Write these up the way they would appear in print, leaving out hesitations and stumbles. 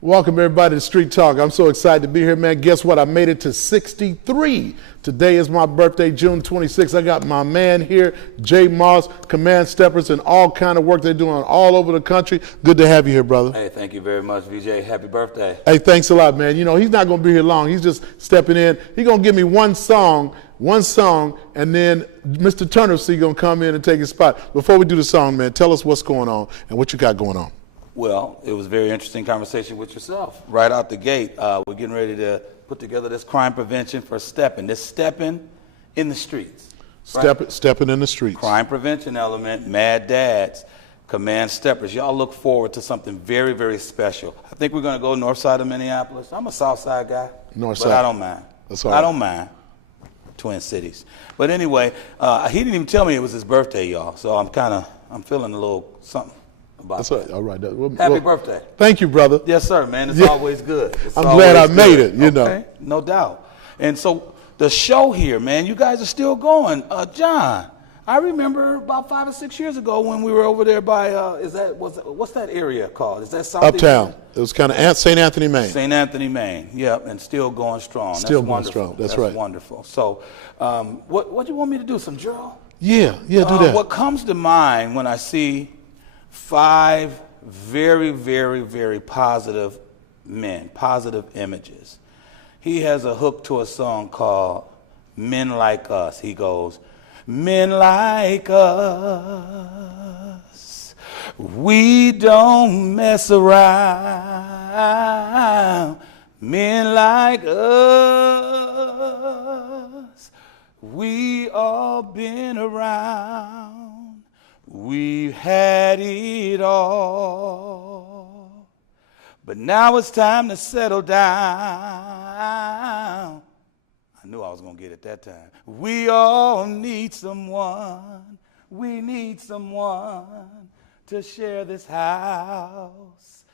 Welcome everybody to Street Talk. I'm so excited to be here, man. Guess what? I made it to 63. Today is my birthday, June 26th. I got my man here, Jay Moss, Command Steppers, and all kind of work they're doing all over the country. Good to have you here, brother. Hey, thank you very much, VJ. Happy birthday. Hey, thanks a lot, man. You know, he's not going to be here long. He's just stepping in. He's going to give me one song, and then Mr. Turnipseed going to come in and take his spot. Before we do the song, man, tell us what's going on and what you got going on. Well, it was a very interesting conversation with yourself. Right out the gate, we're getting ready to put together this crime prevention for stepping. This stepping in the streets. Right? Stepping in the streets. Crime prevention element, Mad Dads, Command Steppers. Y'all look forward to something very, very special. I think we're going to go north side of Minneapolis. I'm a south side guy. North but side. I don't mind. That's all right. I don't mind. Twin Cities. But anyway, he didn't even tell me it was his birthday, y'all. So I'm feeling a little something. That's right. All right. Happy birthday. Thank you, brother. Yes, sir, man. It's always good. I'm glad I made it, you know. No doubt. And so the show here, man, you guys are still going. John, I remember about 5 or 6 years ago when we were over there by, what's that area called? Is that South Uptown. It was kind of St. Anthony, Maine. St. Anthony, Maine. Yep, and still going strong. Still going strong. That's right. Wonderful. So what do you want me to do, some drill? Yeah, do that. What comes to mind when I see 5 very, very, very positive men, positive images. He has a hook to a song called Men Like Us. He goes, men like us, we don't mess around. Men like us, we all been around. We've had it all, but now it's time to settle down. I knew I was going to get it that time. We all need someone. We need someone to share this house.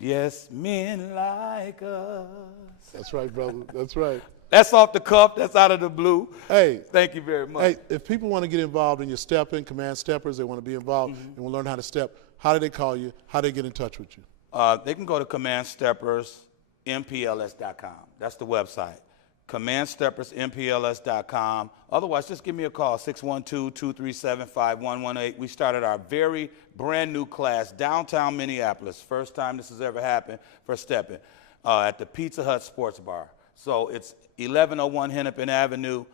Yes, men like us. That's right, brother. That's right. That's off the cuff. That's out of the blue. Hey. Thank you very much. Hey, if people want to get involved in your stepping, Command Steppers, they want to be involved and want to learn how to step, how do they call you? How do they get in touch with you? They can go to CommandSteppersMPLS.com. That's the website. CommandSteppersMPLS.com. Otherwise, just give me a call, 612-237-5118. We started our very brand new class downtown Minneapolis. First time this has ever happened for stepping at the Pizza Hut Sports Bar. So it's 1101 Hennepin Avenue,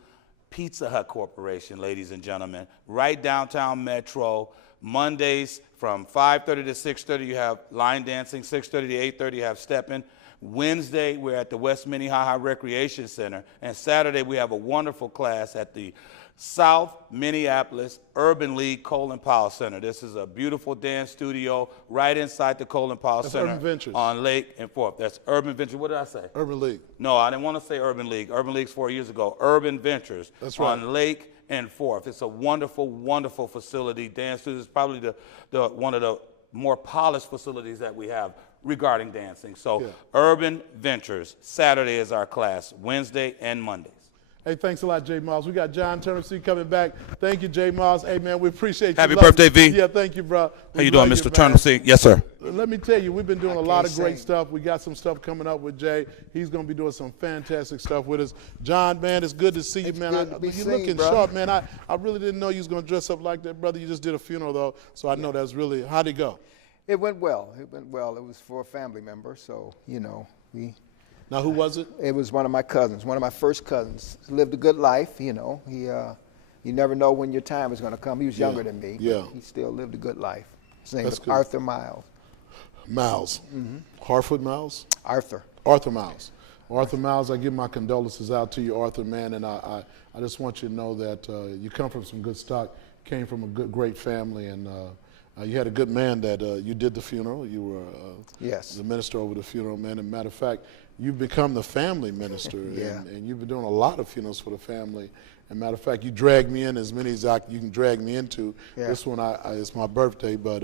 Pizza Hut Corporation, ladies and gentlemen, right downtown Metro. Mondays from 5:30 to 6:30, you have line dancing. 6:30 to 8:30, you have stepping. Wednesday, we're at the West Minnehaha Recreation Center. And Saturday, we have a wonderful class at the South Minneapolis Urban League Colin Powell Center. This is a beautiful dance studio right inside the Colin Powell Center. Urban Ventures. On Lake and Fourth. That's Urban Ventures. What did I say? Urban League. No, I didn't want to say Urban League. Urban League's 4 years ago. Urban Ventures. That's right. On Lake and Fourth. It's a wonderful, wonderful facility. Dance studio is probably one of the more polished facilities that we have regarding dancing. So Urban Ventures. Saturday is our class. Wednesday and Mondays. Hey, thanks a lot, Jay Moss. We got John Turnipseed coming back. Thank you, Jay Moss. Hey, man, we appreciate you. Happy birthday, V. Yeah, thank you, bro. How you doing, Mr. Turnipseed? Yes, sir. Let me tell you, we've been doing a lot of great stuff. We got some stuff coming up with Jay. He's going to be doing some fantastic stuff with us. John, man, it's good to see you, man. You're looking sharp, man. I really didn't know you was going to dress up like that, brother. You just did a funeral, though, so I know that's really – how'd it go? It went well. It went well. It was for a family member, so, you know, we – Now, who was it? It was one of my cousins, one of my first cousins. Lived a good life, you know. You never know when your time is going to come. He was younger than me. Yeah. He still lived a good life. His name That's was good. Arthur Miles. Miles. Hartford Miles? Arthur. Arthur Miles. Arthur Miles, I give my condolences out to you, Arthur, man, and I just want you to know that you come from some good stock, came from a great family, and you had a good man that you did the funeral. You were the minister over the funeral, man. And matter of fact, you've become the family minister, and you've been doing a lot of funerals for the family. And matter of fact, you dragged me in as many as you can drag me into. This one, it's my birthday, but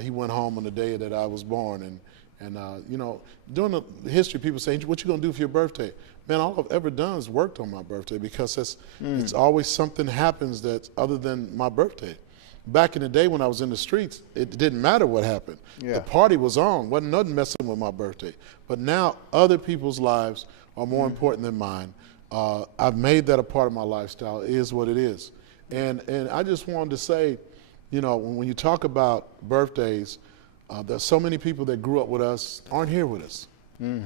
he went home on the day that I was born. And you know, during the history, people say, what you gonna do for your birthday? Man, all I've ever done is worked on my birthday because it's always something happens that's other than my birthday. back in the day when I was in the streets, it didn't matter what happened. Yeah. The party was on. Wasn't nothing messing with my birthday. But now other people's lives are more important than mine. I've made that a part of my lifestyle. It is what it is. And I just wanted to say, you know, when you talk about birthdays, there's so many people that grew up with us aren't here with us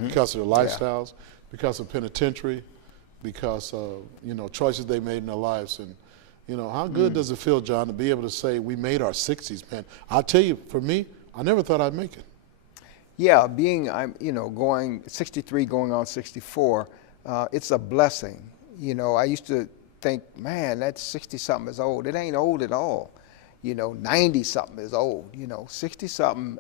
because of their lifestyles, because of penitentiary, because of, you know, choices they made in their lives. And, you know, how good does it feel, John, to be able to say we made our 60s, man? I'll tell you, for me, I never thought I'd make it. Yeah, you know, going 63, going on 64, it's a blessing. You know, I used to think, man, that 60-something is old. It ain't old at all. You know, 90-something is old. You know, 60-something,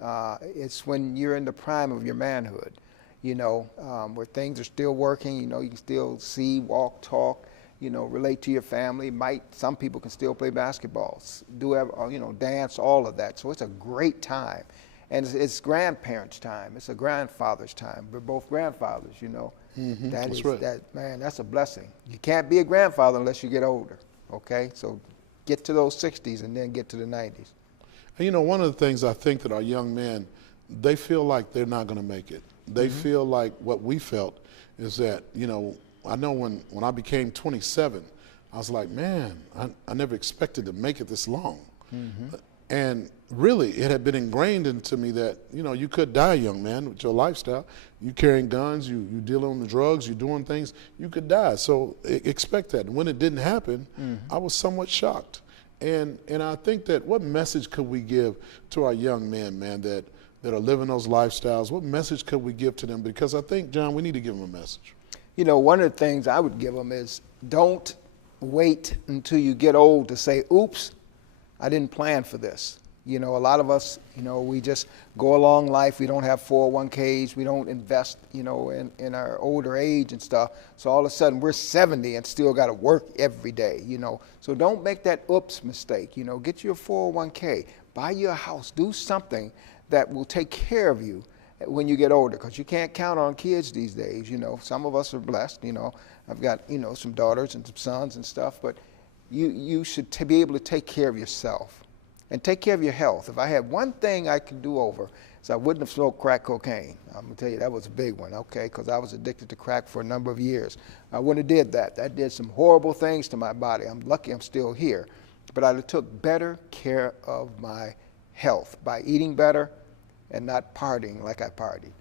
it's when you're in the prime of your manhood, you know, where things are still working. You know, you can still see, walk, talk, you know, relate to your family. Some people can still play basketball, you know, dance, all of that. So it's a great time. And it's grandparents' time. It's a grandfather's time. We're both grandfathers, you know. That's right. Man, that's a blessing. You can't be a grandfather unless you get older, okay? So get to those 60s and then get to the 90s. And, you know, one of the things I think that our young men, they feel like they're not going to make it. They feel like what we felt is that, you know, I know when I became 27, I was like, man, I never expected to make it this long. And really, it had been ingrained into me that, you know, you could die, young man, with your lifestyle. You carrying guns, you dealing with drugs, you doing things, you could die. So expect that. And when it didn't happen, I was somewhat shocked. And I think that what message could we give to our young men, man, that are living those lifestyles? What message could we give to them? Because I think, John, we need to give them a message. You know, one of the things I would give them is don't wait until you get old to say, oops, I didn't plan for this. You know, a lot of us, you know, we just go along life. We don't have 401ks. We don't invest, you know, in our older age and stuff. So all of a sudden we're 70 and still got to work every day, you know. So don't make that oops mistake. You know, get you a 401k, buy you a house, do something that will take care of you when you get older, because you can't count on kids these days. You know, some of us are blessed. You know, I've got, you know, some daughters and some sons and stuff, but you should be able to take care of yourself and take care of your health. If I had one thing I could do over, is I wouldn't have smoked crack cocaine. I'm gonna tell you, that was a big one, okay, because I was addicted to crack for a number of years. I wouldn't have did that. That did some horrible things to my body. I'm lucky I'm still here. But I took better care of my health by eating better and not partying like I partied.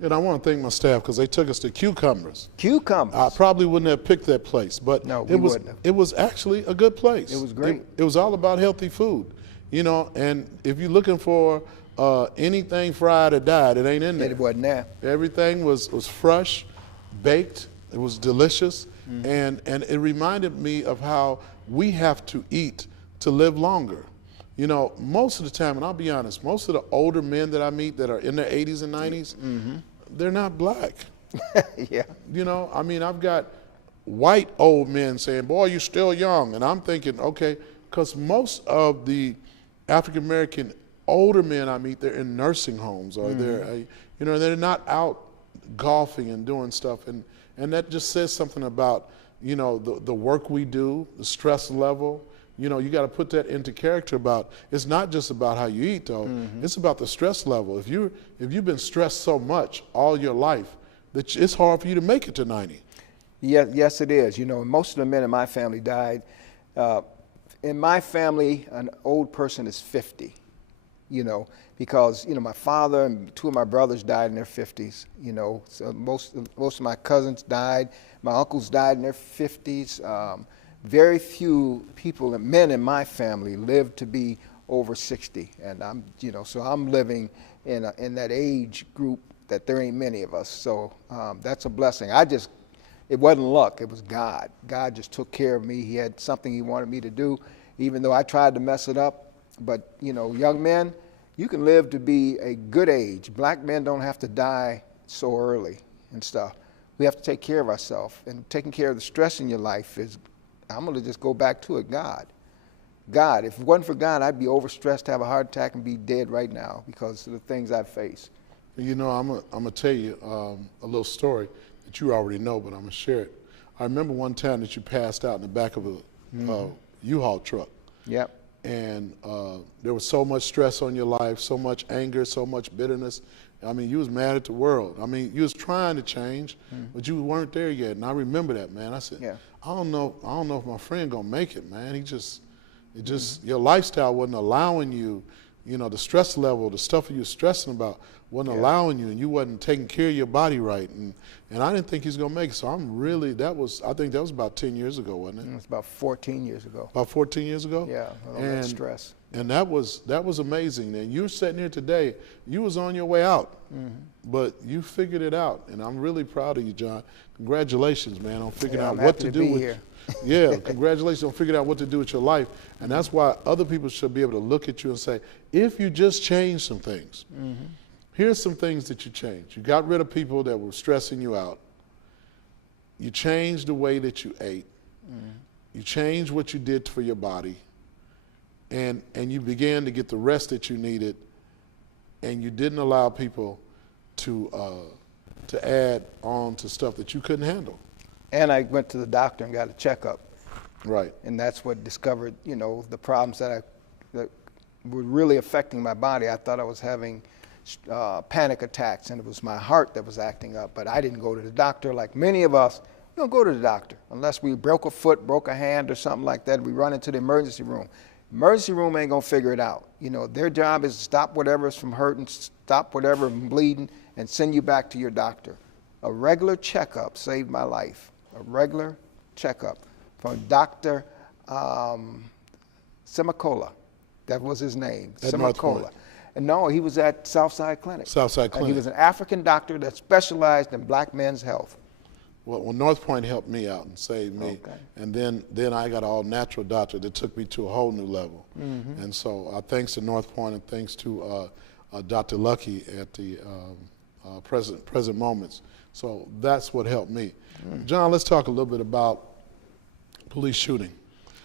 And I want to thank my staff because they took us to Cucumbers. Cucumbers. I probably wouldn't have picked that place, but No, it was actually a good place. It was great. It was all about healthy food, you know. And if you're looking for anything fried or dyed, it ain't in there. It wasn't there. Everything was fresh, baked. It was delicious, and it reminded me of how we have to eat to live longer. You know, most of the time, and I'll be honest, most of the older men that I meet that are in their 80s and 90s, they're not black. Yeah. You know, I mean, I've got white old men saying, boy, you're still young. And I'm thinking, okay, because most of the African-American older men I meet, they're in nursing homes or they're not out golfing and doing stuff. And that just says something about, you know, the work we do, the stress level. You know, you got to put that into character about, it's not just about how you eat though, it's about the stress level. If you've been stressed so much all your life that it's hard for you to make it to 90. Yes, it is. You know, most of the men in my family died. In my family, an old person is 50, you know, because, you know, my father and two of my brothers died in their 50s, you know, so most of my cousins died. My uncles died in their 50s. Very few people, men in my family, lived to be over 60, and I'm, you know, so I'm living in that age group that there ain't many of us. So that's a blessing. It wasn't luck. It was God. God just took care of me. He had something He wanted me to do, even though I tried to mess it up. But you know, young men, you can live to be a good age. Black men don't have to die so early and stuff. We have to take care of ourselves, and taking care of the stress in your life is, I'm going to just go back to it, God. God, if it wasn't for God, I'd be overstressed, have a heart attack, and be dead right now because of the things I've faced. You know, I'm going to tell you a little story that you already know, but I'm going to share it. I remember one time that you passed out in the back of a U-Haul truck. Yep. and there was so much stress on your life, so much anger, so much bitterness. I mean, you was mad at the world. I mean, you was trying to change, but you weren't there yet. And I remember that, man. I said, I don't know if my friend gonna make it, man. Your lifestyle wasn't allowing you, the stress level, the stuff you were stressing about wasn't allowing you, and you wasn't taking care of your body right. And I didn't think he was gonna make it. So I think that was about 10 years ago, wasn't it? It was about 14 years ago. About 14 years ago? Yeah, all that stress. And that was amazing. And you're sitting here today, you was on your way out, but you figured it out. And I'm really proud of you, John. Congratulations, man, on figuring out what to do with here. Yeah, congratulations on figuring out what to do with your life. And that's why other people should be able to look at you and say, if you just change some things, here's some things that you changed. You got rid of people that were stressing you out. You changed the way that you ate. You changed what you did for your body. And you began to get the rest that you needed, and you didn't allow people to add on to stuff that you couldn't handle. And I went to the doctor and got a checkup. Right. And that's what discovered, the problems that were really affecting my body. I thought I was having panic attacks, and it was my heart that was acting up. But I didn't go to the doctor like many of us. We don't go to the doctor unless we broke a foot, broke a hand, or something like that. We run into the emergency room. Emergency room ain't gonna figure it out. Their job is to stop whatever's from hurting, stop whatever from bleeding, and send you back to your doctor. A regular checkup saved my life. A regular checkup from Dr. Semicola. That was his name, Semicola. And no, he was at Southside Clinic. Southside Clinic. And he was an African doctor that specialized in black men's health. Well, North Point helped me out and saved me. Okay. And then I got an all-natural doctor that took me to a whole new level. And so thanks to North Point and thanks to Dr. Lucky at the present moments. So that's what helped me. John, let's talk a little bit about police shooting.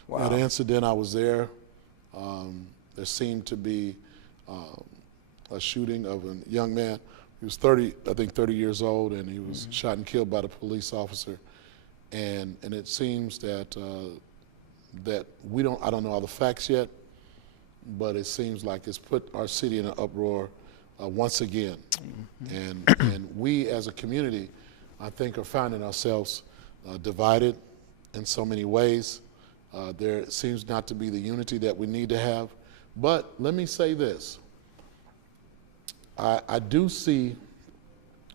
Wow. At the incident, I was there. There seemed to be a shooting of a young man. He was 30 years old, and he was shot and killed by the police officer. And it seems that I don't know all the facts yet, but it seems like it's put our city in an uproar once again. And we as a community, I think, are finding ourselves divided in so many ways. There seems not to be the unity that we need to have. But let me say this. I do see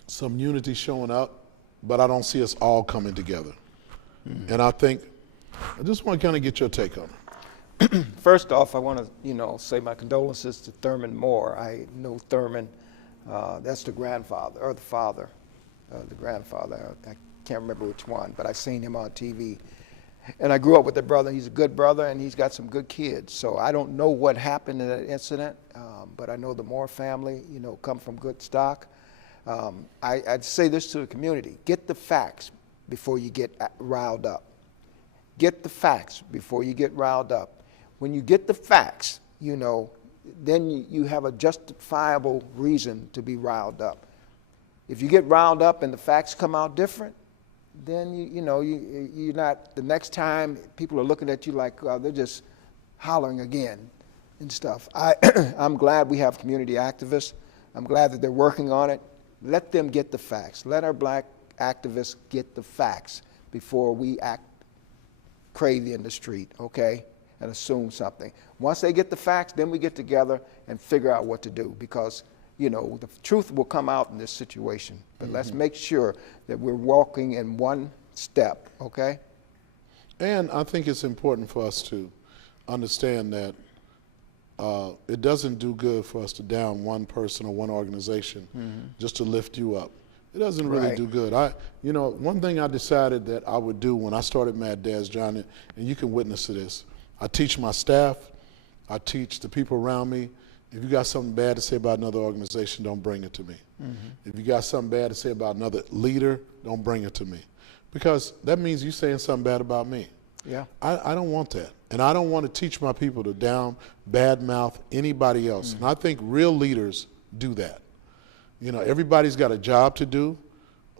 some unity showing up, but I don't see us all coming together. And I just want to kind of get your take on it. First off, I want to, say my condolences to Thurman Moore. I know Thurman. That's the grandfather, or the father, the grandfather. I can't remember which one, but I've seen him on TV. And I grew up with the brother. He's a good brother, and he's got some good kids. So I don't know what happened in that incident, but I know the Moore family, come from good stock. I'd say this to the community. Get the facts before you get riled up. Get the facts before you get riled up. When you get the facts, then you have a justifiable reason to be riled up. If you get riled up and the facts come out different, then you're not, the next time people are looking at you like they're just hollering again and stuff. I'm glad we have community activists. I'm glad that they're working on it. Let them get the facts. Let our black activists get the facts before we act crazy in the street, okay, and assume something. Once they get the facts, then we get together and figure out what to do, because the truth will come out in this situation. But let's make sure that we're walking in one step, okay? And I think it's important for us to understand that it doesn't do good for us to down one person or one organization just to lift you up. It doesn't really do good. One thing I decided that I would do when I started Mad Dads, John, and you can witness to this, I teach my staff, I teach the people around me, if you got something bad to say about another organization, don't bring it to me. If you got something bad to say about another leader, don't bring it to me. Because that means you're saying something bad about me. Yeah. I don't want that. And I don't want to teach my people to badmouth anybody else. And I think real leaders do that. Everybody's got a job to do,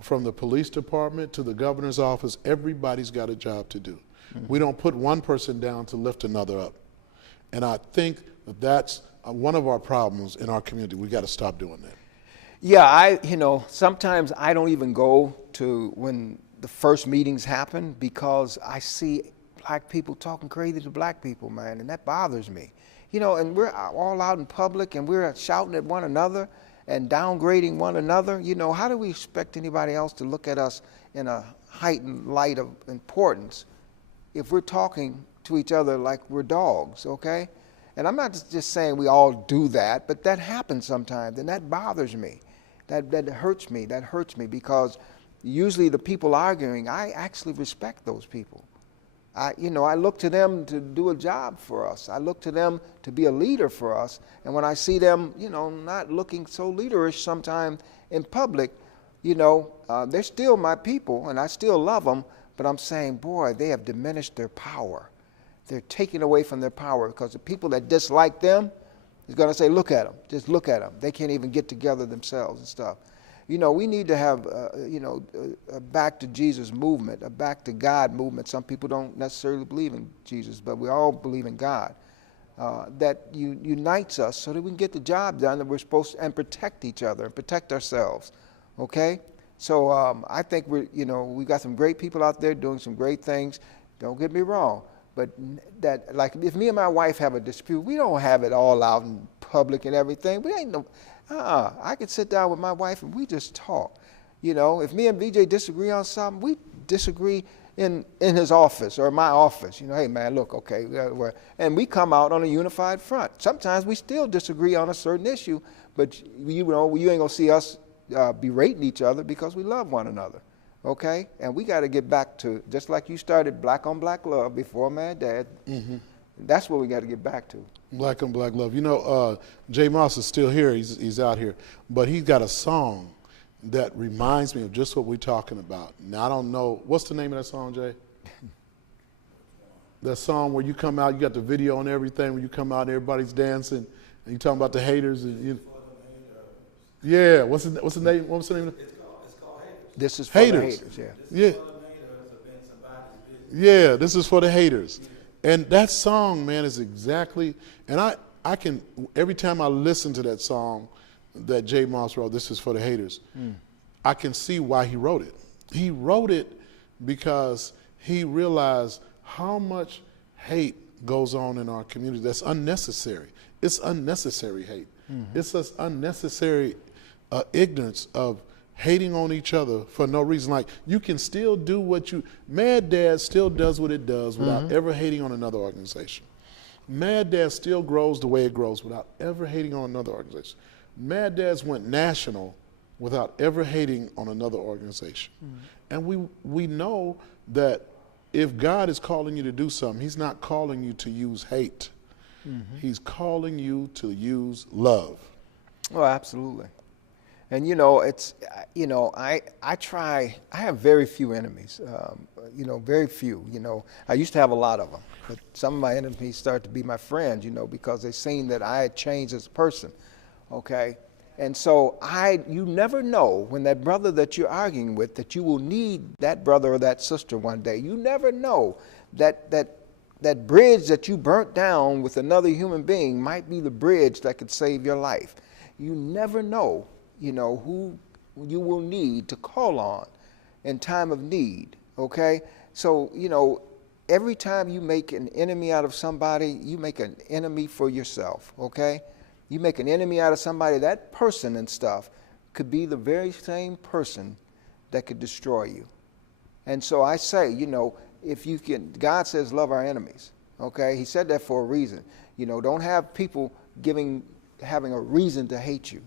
from the police department to the governor's office. Everybody's got a job to do. We don't put one person down to lift another up. And I think that that's one of our problems in our community. We got to stop doing that. Yeah, sometimes I don't even go to when the first meetings happen because I see black people talking crazy to black people, man, and that bothers me. And we're all out in public and we're shouting at one another and downgrading one another. How do we expect anybody else to look at us in a heightened light of importance if we're talking to each other like we're dogs, okay? And I'm not just saying we all do that, but that happens sometimes, and that bothers me. That hurts me. That hurts me because usually the people arguing, I actually respect those people. I look to them to do a job for us. I look to them to be a leader for us. And when I see them, not looking so leaderish sometimes in public, they're still my people, and I still love them. But I'm saying, boy, they have diminished their power. They're taking away from their power because the people that dislike them is going to say, look at them, just look at them. They can't even get together themselves and stuff. We need to have, a back to Jesus movement, a back to God movement. Some people don't necessarily believe in Jesus, but we all believe in God. That unites us so that we can get the job done that we're supposed to, and protect each other and protect ourselves, okay? So I think we got some great people out there doing some great things. Don't get me wrong. But that, like, if me and my wife have a dispute, we don't have it all out in public and everything. We ain't I could sit down with my wife and we just talk. If me and VJ disagree on something, we disagree in his office or my office. Hey man, look, okay, and we come out on a unified front. Sometimes we still disagree on a certain issue, but you ain't gonna see us berating each other because we love one another. Okay, and we got to get back to, just like you started, black on black love before man, dad. Mm-hmm. That's what we got to get back to. Black on black love. Jay Moss is still here. He's out here, but he's got a song that reminds me of just what we're talking about. Now I don't know what's the name of that song, Jay. That song where you come out, you got the video and everything. When you come out, everybody's dancing, and you talking about the haters. And yeah, what's the name? What was the name? This is for haters. The haters, yeah. Yeah, this is for the haters. And that song, man, is exactly, and I can, every time I listen to that song that Jay Moss wrote, This Is for the Haters, I can see why he wrote it. He wrote it because he realized how much hate goes on in our community that's unnecessary. It's unnecessary hate. Mm-hmm. It's just unnecessary ignorance of hating on each other for no reason. Like, you can still do Mad Dad still does what it does without ever hating on another organization. Mad Dad still grows the way it grows without ever hating on another organization. Mad Dads went national without ever hating on another organization. And we know that if God is calling you to do something, he's not calling you to use hate. He's calling you to use love. Oh, absolutely. And it's, I have very few enemies, very few, I used to have a lot of them, but some of my enemies started to be my friends, because they seen that I had changed as a person, okay? And so you never know when that brother that you're arguing with, that you will need that brother or that sister one day. You never know that bridge that you burnt down with another human being might be the bridge that could save your life. You never know, who you will need to call on in time of need, okay? So, every time you make an enemy out of somebody, you make an enemy for yourself, okay? You make an enemy out of somebody, that person and stuff could be the very same person that could destroy you. And so I say, if you can, God says love our enemies, okay? He said that for a reason. Don't have people having a reason to hate you,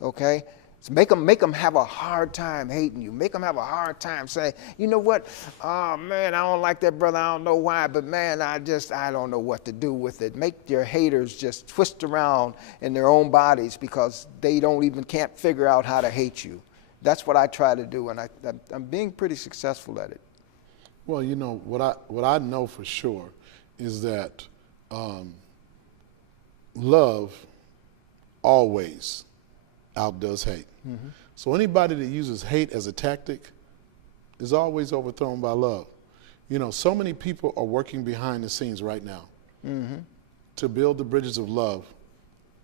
okay? So make them have a hard time hating you. Make them have a hard time saying, you know what? Oh man, I don't like that brother. I don't know why, but man, I don't know what to do with it. Make your haters just twist around in their own bodies because they can't figure out how to hate you. That's what I try to do, and I'm being pretty successful at it. Well, what I know for sure is that love always outdoes hate. So anybody that uses hate as a tactic is always overthrown by love. So many people are working behind the scenes right now. to build the bridges of love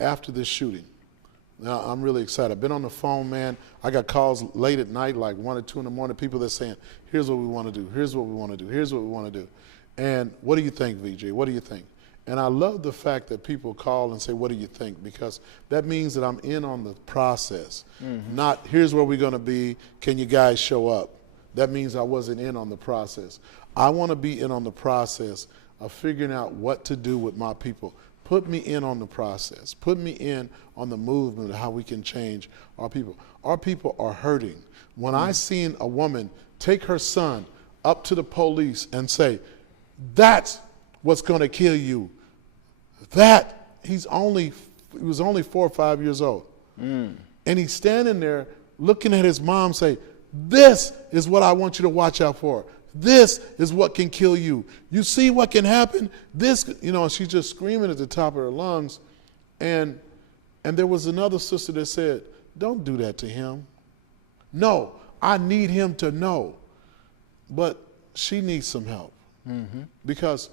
after this shooting. Now, I'm really excited. I've been on the phone, man. I got calls late at night, like 1 or 2 in the morning, people that are saying, here's what we want to do, here's what we want to do, here's what we want to do. And what do you think, VJ? What do you think? And I love the fact that people call and say, what do you think? Because that means that I'm in on the process. Not, here's where we're going to be, can you guys show up? That means I wasn't in on the process. I want to be in on the process of figuring out what to do with my people. Put me in on the process. Put me in on the movement of how we can change our people. Our people are hurting. When I seen a woman take her son up to the police and say, that's what's going to kill you. He was only 4 or 5 years old. And he's standing there looking at his mom say, this is what I want you to watch out for. This is what can kill you. You see what can happen? This, and she's just screaming at the top of her lungs. And there was another sister that said, don't do that to him. No, I need him to know. But she needs some help. Because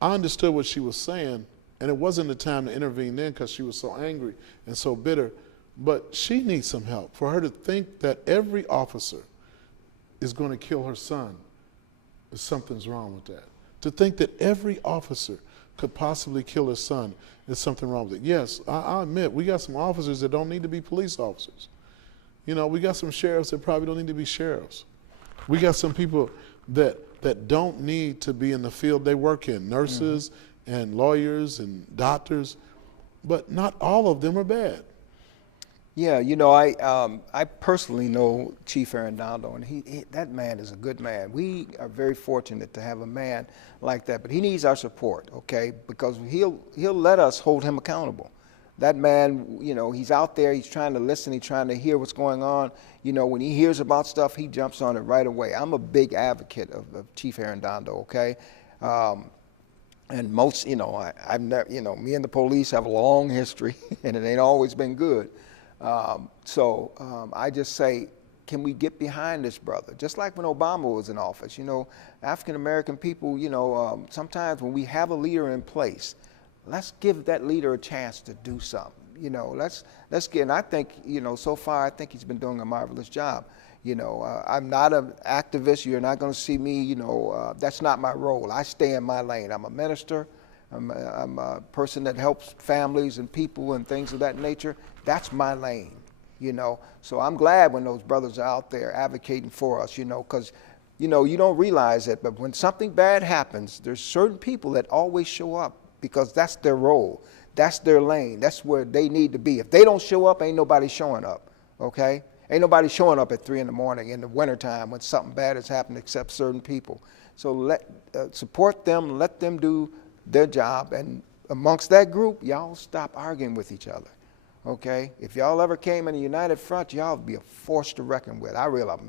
I understood what she was saying, and it wasn't the time to intervene then because she was so angry and so bitter. But she needs some help. For her to think that every officer is going to kill her son, something's wrong with that. To think that every officer could possibly kill her son, is something wrong with it. Yes, I admit, we got some officers that don't need to be police officers. We got some sheriffs that probably don't need to be sheriffs. We got some people that don't need to be in the field they work in, nurses and lawyers and doctors, but not all of them are bad. Yeah, I personally know Chief Arredondo, and that man is a good man. We are very fortunate to have a man like that, but he needs our support, okay? Because he'll let us hold him accountable. That man, he's out there, he's trying to listen, he's trying to hear what's going on. When he hears about stuff, he jumps on it right away. I'm a big advocate of Chief Arredondo, okay? And most, I've never, me and the police have a long history, and it ain't always been good. I just say, can we get behind this brother? Just like when Obama was in office, African-American people, sometimes when we have a leader in place, let's give that leader a chance to do something. Let's get, and I think, so far, I think he's been doing a marvelous job. I'm not an activist. You're not going to see me, that's not my role. I stay in my lane. I'm a minister. I'm a person that helps families and people and things of that nature. That's my lane, So I'm glad when those brothers are out there advocating for us, because, you don't realize it, but when something bad happens, there's certain people that always show up because that's their role. That's their lane. That's where they need to be. If they don't show up, ain't nobody showing up, okay? Ain't nobody showing up at 3 in the morning in the wintertime when something bad has happened except certain people. So support them, let them do their job, and amongst that group, y'all stop arguing with each other, okay? If y'all ever came in a united front, y'all would be a force to reckon with. I realize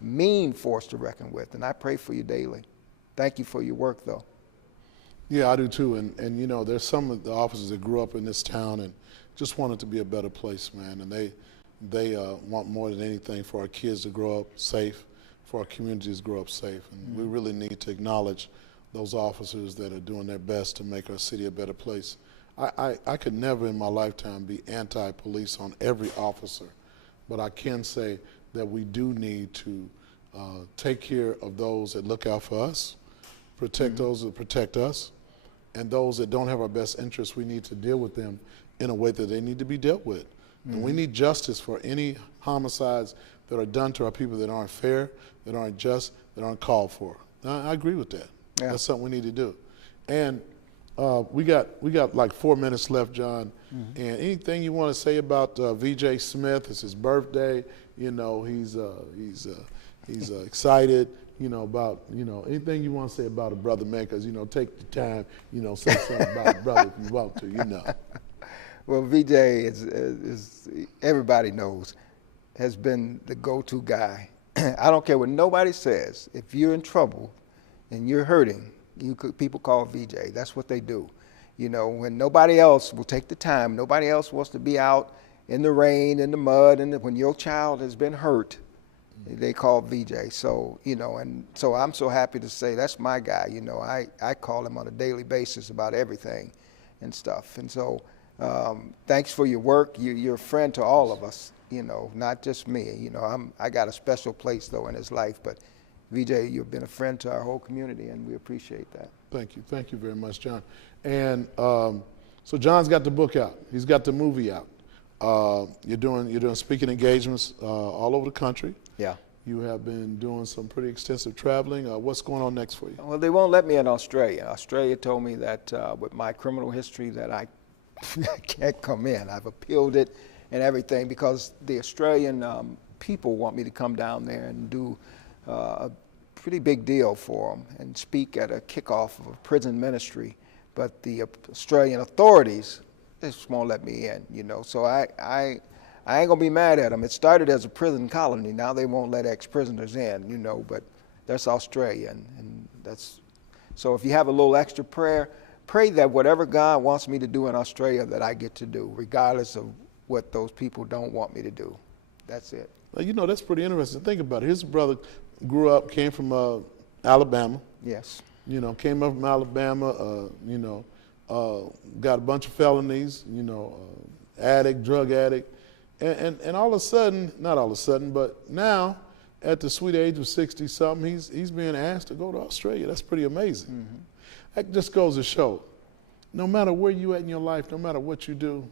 mean force to reckon with, and I pray for you daily. Thank you for your work, though. Yeah, I do too, and there's some of the officers that grew up in this town and just want it to be a better place, man, and they want more than anything for our kids to grow up safe, for our communities to grow up safe, and we really need to acknowledge those officers that are doing their best to make our city a better place. I could never in my lifetime be anti-police on every officer, but I can say that we do need to take care of those that look out for us, protect those that protect us, and those that don't have our best interests, we need to deal with them in a way that they need to be dealt with. And we need justice for any homicides that are done to our people that aren't fair, that aren't just, that aren't called for. I agree with that. Yeah. That's something we need to do. And we got like 4 minutes left, John. And anything you want to say about VJ Smith? It's his birthday. He's excited. About anything you want to say about a brother, man? Because take the time. Say something about a brother if you want to. Well, VJ is everybody knows, has been the go-to guy. I don't care what nobody says. If you're in trouble and you're hurting, people call VJ. That's what they do. When nobody else will take the time, nobody else wants to be out in the rain, in the mud, and when your child has been hurt, They call VJ. So, you know, and so I'm so happy to say that's my guy. You know, I call him on a daily basis about everything and stuff. And so thanks for your work. You're a friend to all of us, you know, not just me. You know, I got a special place, though, in his life. But, VJ, you've been a friend to our whole community, and we appreciate that. Thank you. Thank you very much, John. And so John's got the book out. He's got the movie out. You're doing speaking engagements all over the country. Yeah. You have been doing some pretty extensive traveling. What's going on next for you? Well, they won't let me in Australia. Australia told me that with my criminal history that I can't come in. I've appealed it and everything because the Australian people want me to come down there and do a pretty big deal for them and speak at a kickoff of a prison ministry. But the Australian authorities just won't let me in, you know. So I ain't gonna be mad at them. It started as a prison colony. Now they won't let ex-prisoners in, you know. But that's Australia, and that's. So if you have a little extra prayer, pray that whatever God wants me to do in Australia, that I get to do, regardless of what those people don't want me to do. That's it. Well, you know, that's pretty interesting. Think about it. His brother came from Alabama. Yes. You know, came up from Alabama. You know, got a bunch of felonies. You know, drug addict, and all of a sudden, not all of a sudden, but now, at the sweet age of 60-something, he's being asked to go to Australia. That's pretty amazing. Mm-hmm. That just goes to show, no matter where you at in your life, no matter what you do,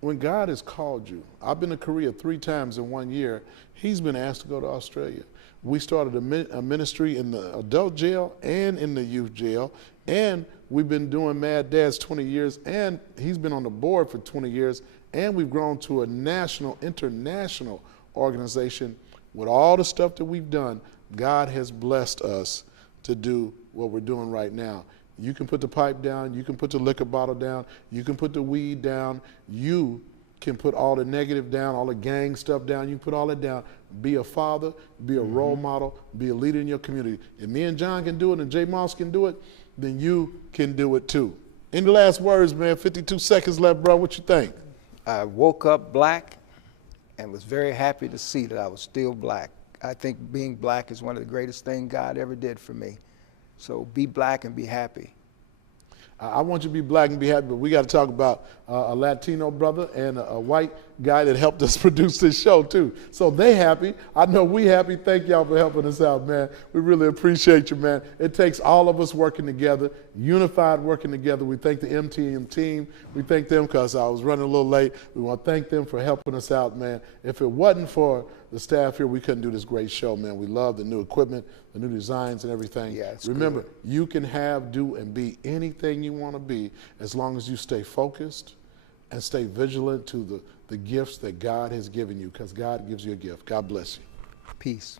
when God has called you, I've been to Korea 3 times in 1 year. He's been asked to go to Australia. We started a ministry in the adult jail and in the youth jail, and we've been doing Mad Dads 20 years, and he's been on the board for 20 years, and we've grown to a international organization. With all the stuff that we've done, God has blessed us to do what we're doing right now. You can put the pipe down, you can put the liquor bottle down, you can put the weed down, you can put all the negative down, all the gang stuff down, you can put all that down. Be a father, be a role model, be a leader in your community. If me and John can do it and J. Moss can do it, then you can do it too. Any last words, man? 52 seconds left, bro. What you think? I woke up black and was very happy to see that I was still black. I think being black is one of the greatest things God ever did for me. So be black and be happy. I want you to be black and be happy, but we got to talk about a Latino brother and a white guy that helped us produce this show too. So they happy. I know we happy. Thank y'all for helping us out, man. We really appreciate you, man. It takes all of us working together, unified working together. We thank the MTM team. We thank them because I was running a little late. We want to thank them for helping us out, man. If it wasn't for the staff here, we couldn't do this great show, man. We love the new equipment, the new designs and everything. Yeah, remember, you can have, do, and be anything you want to be as long as you stay focused and stay vigilant to the gifts that God has given you, because God gives you a gift. God bless you. Peace.